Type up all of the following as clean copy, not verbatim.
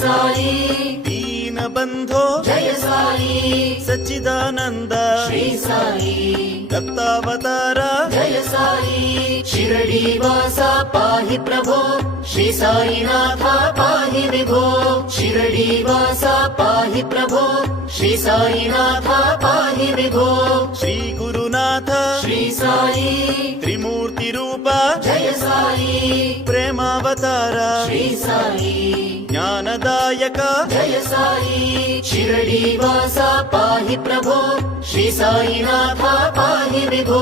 సాయి దీన బంధో జయ సాయి సచ్చిదానంద శ్రీ సాయి దత్తావతార జయ సాయి షిరడి వాస పాహి ప్రభో శ్రీ సాయినాథ పాహి విభో షిరడి వాస పాహి ప్రభో శ్రీ సాయినాథ పాహి విభో శ్రీ గురునాథ శ్రీ సాయి త్రిమూర్తి రూప జయ సాయి ప్రేమావతార శ్రీ సాయి జ్ఞానదాయక జయ సాయి షిరడి వాస పాహి ప్రభో శ్రీ సాయినాథ పాహి విభో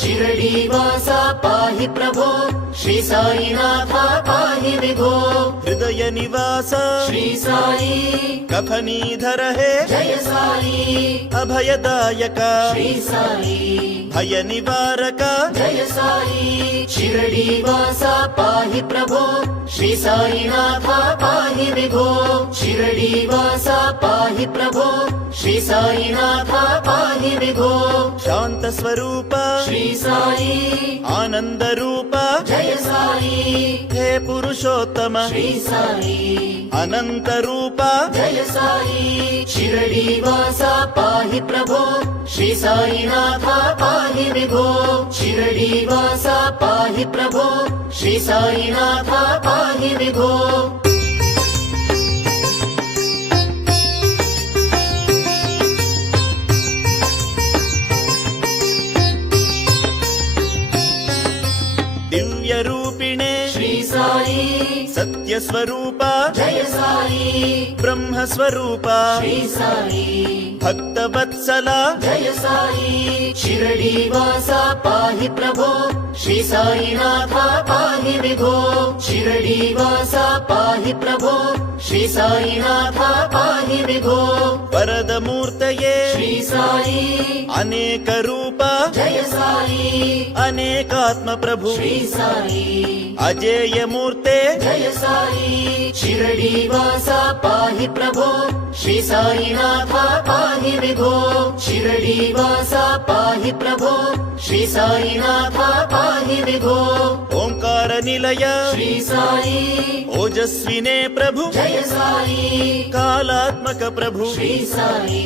షిరడి వాస పాహి ప్రభో శ్రీ సాయినాథ పాహి విభో హృదయ నివాస శ్రీ సాయి కఫనీధర హే జయ సాయి అభయదాయక శ్రీ సాయి భయ నివారక జయ సాయి షిరడి వాస పాహి ప్రభో శ్రీ సాయినాథ పాహి విభో షిరడి వాస పాహి ప్రభో శ్రీ సాయినాథ పాహి విభో శాంత స్వరూప శ్రీ సాయి ఆనంద రూప జయ సాయి హే పురుషోత్తమ శ్రీ సాయి అనంత రూప జయ సాయి షిరడి వాస పాహి ప్రభో శ్రీ సాయినాథ పాహి విభో షిరడి వాస పాహి ప్రభో శ్రీ సాయినాథ పాహి విభో దివ్య రూపిణే శ్రీ సాయి సత్య స్వరూప జయ సాయి బ్రహ్మ స్వరూప శ్రీ సాయి భక్త వత్సల జయ సాయి షిరడి వాస పాహి ప్రభో శ్రీ సాయినాథ పాహి విభో షిరడి వాస పాహి ప్రభో శ్రీ సాయినాథ పాహి విభో వరదమూర్తయే శ్రీ సాయి అనేక రూప జయ సాయి అనేకాత్మ ప్రభు శ్రీ సాయి అజేయమూర్తే జయ సాయి షిరడి వాస పాహి ప్రభో శ్రీ సాయినాథ పాహి విభో షిరడి వాస పాహి ప్రభో శ్రీ సాయినాథ పాహి విభో ఓంకార నిలయ శ్రీ సాయి ఓజస్వినే ప్రభు జయ సాయి కాలాత్మక ప్రభు శ్రీ సాయి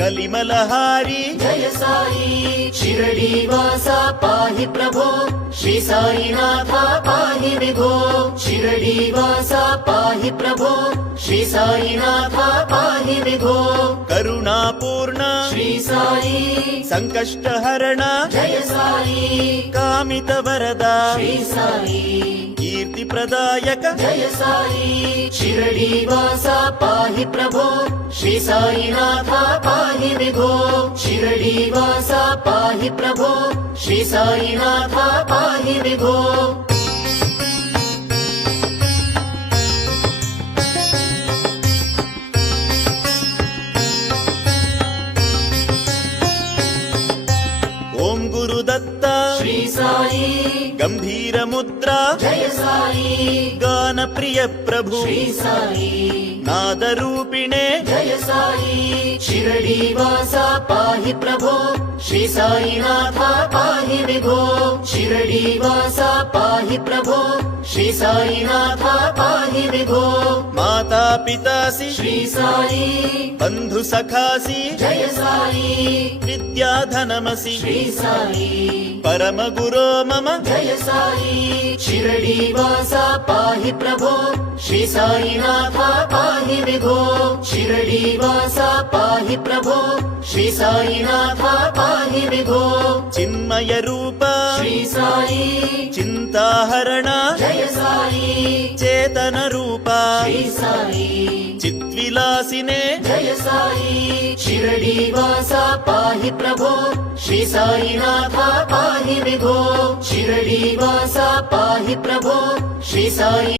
కలిమలహారి జయ సాయి షిరడి వాస పాహి ప్రభో శ్రీ సాయినాథ పాహి విభో షిరడి వాస పాహి ప్రభో శ్రీ సాయినాథ పాహి విభో కరుణాపూర్ణ శ్రీ సాయి సంకష్టహరణ జయ సాయి కామిత వరద శ్రీ సాయి కీర్తి ప్రదాయక జయ సాయి షిరడి వాస పాహి ప్రభో శ్రీ సాయినాథ పాహి విభో షిరడి వాస పాహి ప్రభో శ్రీ సాయినాథ పాహి విభో ఓం గురుదత్త శ్రీ సాయి గంభీర ముద్ర జయ సాయి గాన ప్రియ ప్రభు శ్రీ సాయి నాదరూపిణే జయ సాయి షిరడి వాస పాహి ప్రభో శ్రీ సాయినాథ పాహి విభో షిరడి వాస పాహి ప్రభో శ్రీ సాయినాథ పాహి విభో మాతా పితాసి శ్రీ సాయి బంధు సఖాసి జయ సాయి విద్యాధనమసి శ్రీ సాయి పరమ గురో మమ జయ సాయి షిరడి వాస పాహి ప్రభో శ్రీ సాయినాథ పాహి విభో షిరడి వాస పాహి ప్రభో శ్రీ సాయినాథ పాహి విభో చిన్మయ రూప శ్రీ సాయి చింతాహరణ జయ సాయి చేతన రూప శ్రీ సాయి చిద్విలాసినే జయ సాయి షిరడి వాస పాహి ప్రభో శ్రీ సాయినాథ పాహి విభో షిరడి వాస పాహి ప్రభో శ్రీ సాయి